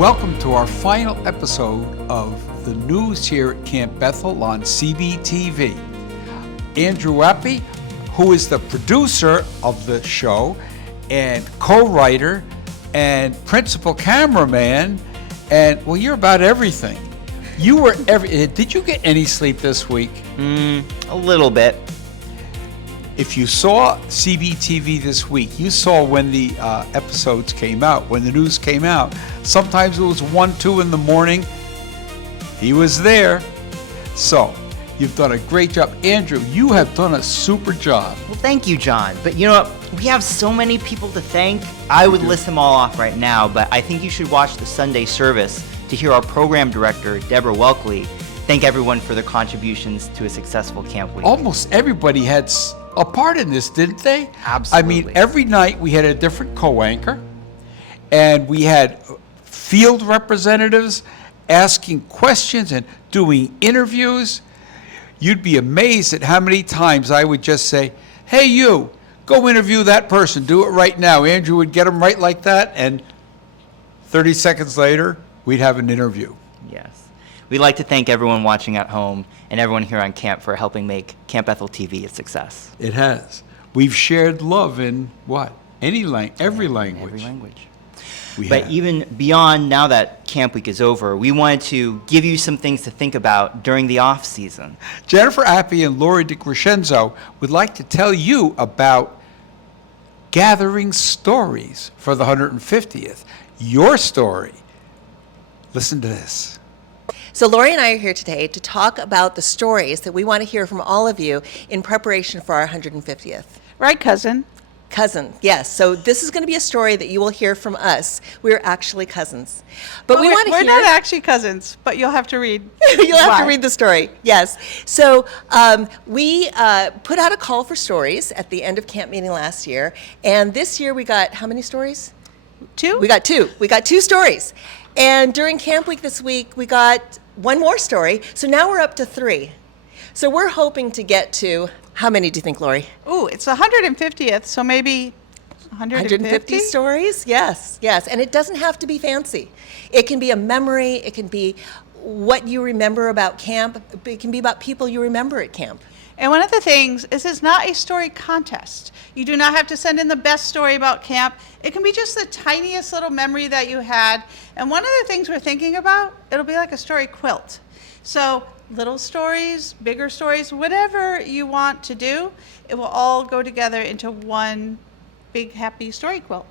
Welcome to our final episode of the news here at Camp Bethel on CBTV. Andrew Appy, who is the producer of the show and co-writer and principal cameraman, and well, you're about everything. You were did you get any sleep this week? A little bit. If you saw CBTV this week, you saw when the episodes came out, when the news came out. Sometimes it was 1, 2 in the morning. He was there. So, you've done a great job. Andrew, you have done a super job. Well, thank you, John. But you know what? We have so many people to thank. I would list them all off right now, but I think you should watch the Sunday service to hear our program director, Deborah Welkley, thank everyone for their contributions to a successful camp week. Almost everybody had a part in this, didn't they? Absolutely. I mean, every night we had a different co-anchor, and we had field representatives asking questions and doing interviews. You'd be amazed at how many times I would just say, hey, you, go interview that person. Do it right now. Andrew would get them right like that, and 30 seconds later, we'd have an interview. Yes. We'd like to thank everyone watching at home and everyone here on camp for helping make Camp Bethel TV a success. It has. We've shared love in what? Every language. Every language. We But have. even beyond now that camp week is over, we wanted to give you some things to think about during the off season. Jennifer Appy and Lori DeCrescenzo would like to tell you about gathering stories for the 150th. Your story. Listen to this. So Lori and I are here today to talk about the stories that we want to hear from all of you in preparation for our 150th. Right, cousin? Cousin, yes. So this is going to be a story that you will hear from us. We're actually cousins. But we want to hear... We're not actually cousins, but you'll have to read. You'll have why. to read the story, yes. So we put out a call for stories at the end of camp meeting last year. And this year we got how many stories? 2? We got 2. We got 2 stories. And during camp week this week, we got 1 more story. So now we're up to 3. So we're hoping to get to, how many do you think, Lori? Ooh, it's the 150th, so maybe 150 stories? Yes, yes. And it doesn't have to be fancy. It can be a memory. It can be what you remember about camp. It can be about people you remember at camp. And one of the things is it's not a story contest. You do not have to send in the best story about camp. It can be just the tiniest little memory that you had. And one of the things we're thinking about, it'll be like a story quilt. So little stories, bigger stories, whatever you want to do, it will all go together into one big happy story quilt.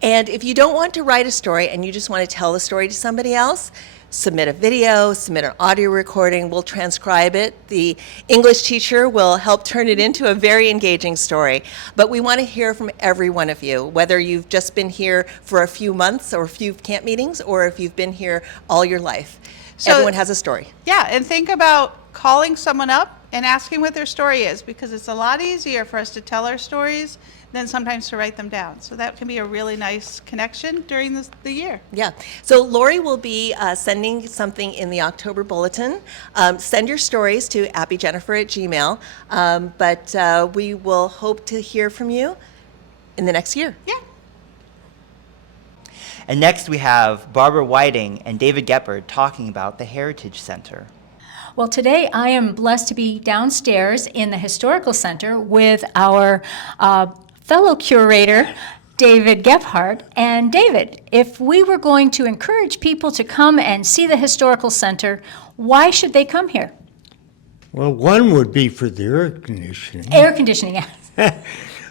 And if you don't want to write a story and you just want to tell the story to somebody else, submit a video, submit an audio recording, we'll transcribe it. The English teacher will help turn it into a very engaging story. But we want to hear from every one of you, whether you've just been here for a few months or a few camp meetings, or if you've been here all your life. So, everyone has a story. Yeah, and think about calling someone up and asking what their story is, because it's a lot easier for us to tell our stories than sometimes to write them down. So that can be a really nice connection during the year. Yeah. So Lori will be sending something in the October bulletin. Send your stories to appyjennifer@gmail. But we will hope to hear from you in the next year. Yeah. And next we have Barbara Whiting and David Geppard talking about the Heritage Center. Well, today I am blessed to be downstairs in the Historical Center with our fellow curator, David Gebhardt. And David, if we were going to encourage people to come and see the Historical Center, why should they come here? Well, one would be for the air conditioning. Air conditioning, yes.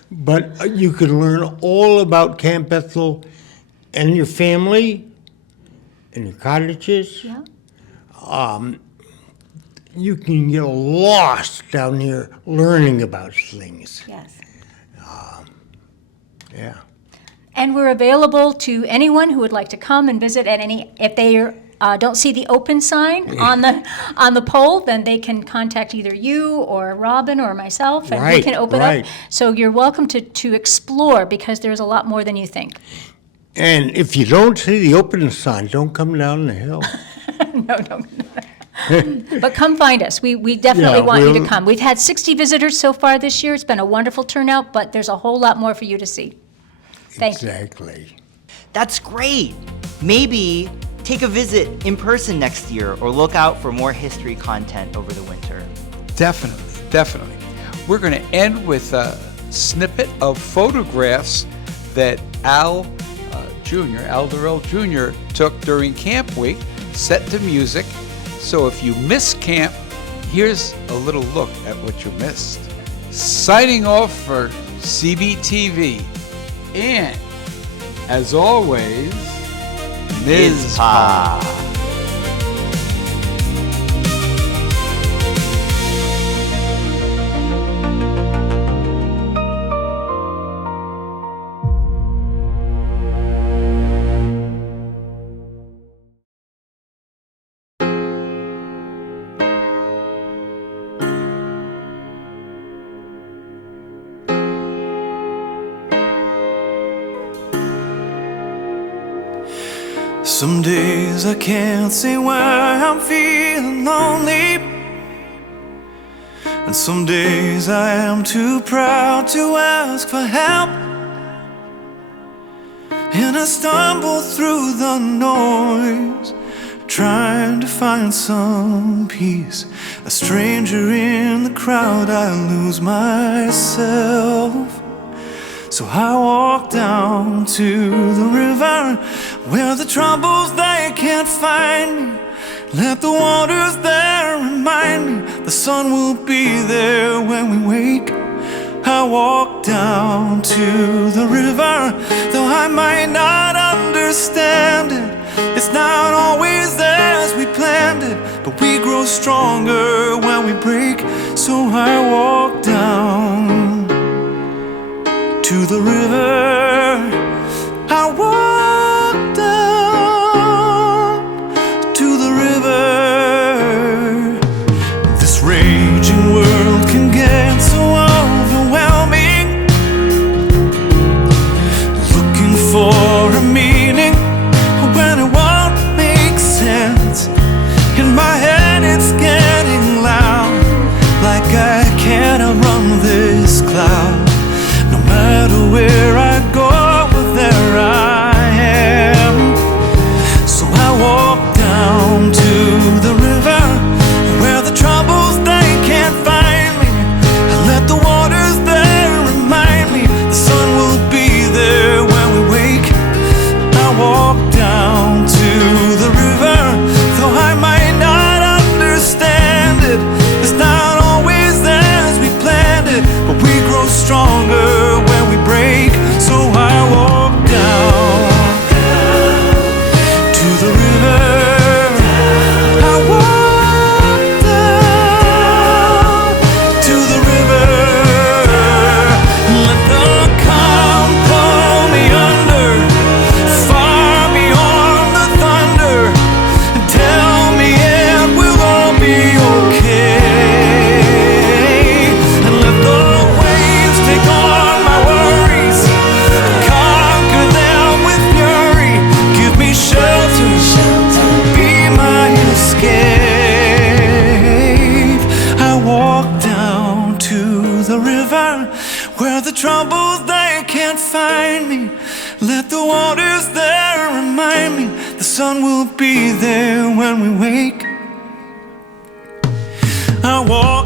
But you can learn all about Camp Bethel and your family and your cottages. Yeah. You can get lost down here learning about things. Yes. Yeah. And we're available to anyone who would like to come and visit at any, if they don't see the open sign on the pole, then they can contact either you or Robin or myself, and we can open up. So you're welcome to explore, because there's a lot more than you think. And if you don't see the open sign, don't come down the hill. No, don't. But come find us. We definitely want you to come. We've had 60 visitors so far this year. It's been a wonderful turnout, but there's a whole lot more for you to see. Thank you. Exactly. That's great. Maybe take a visit in person next year or look out for more history content over the winter. Definitely, definitely. We're going to end with a snippet of photographs that Al Durrell Jr. took during Camp Week, set to music. So if you miss camp, here's a little look at what you missed. Signing off for CBTV. And, as always, Ms. Pa. Some days I can't say why I'm feeling lonely, and some days I am too proud to ask for help. And I stumble through the noise, trying to find some peace. A stranger in the crowd, I lose myself. So I walk down to the river, where the troubles, they can't find me. Let the waters there remind me the sun will be there when we wake. I walk down to the river, though I might not understand it. It's not always as we planned it, but we grow stronger when we break. So I walk down to the river. I walk down to the river. This raging world can get so overwhelming, looking for a meaning when it won't make sense. In my head it's getting loud, like I can't outrun this cloud. No matter where I go, there I am. So I walk down to the river, where the troubles, they can't find me. I let the waters there remind me the sun will be there when we wake. I walk down to the river, though I might not understand it. It's not always as we planned it, but we grow stronger when we break. So I walk down to the river. I walk down to the river. Let the calm pull me under, far beyond the thunder, and tell me it will all be okay. And let the waves take on my worries, conquer them with fury. Give me shelter, be my escape. I walk down to the river, where the troubles, they can't find me. Let the waters there remind me the sun will be there when we wake. I walk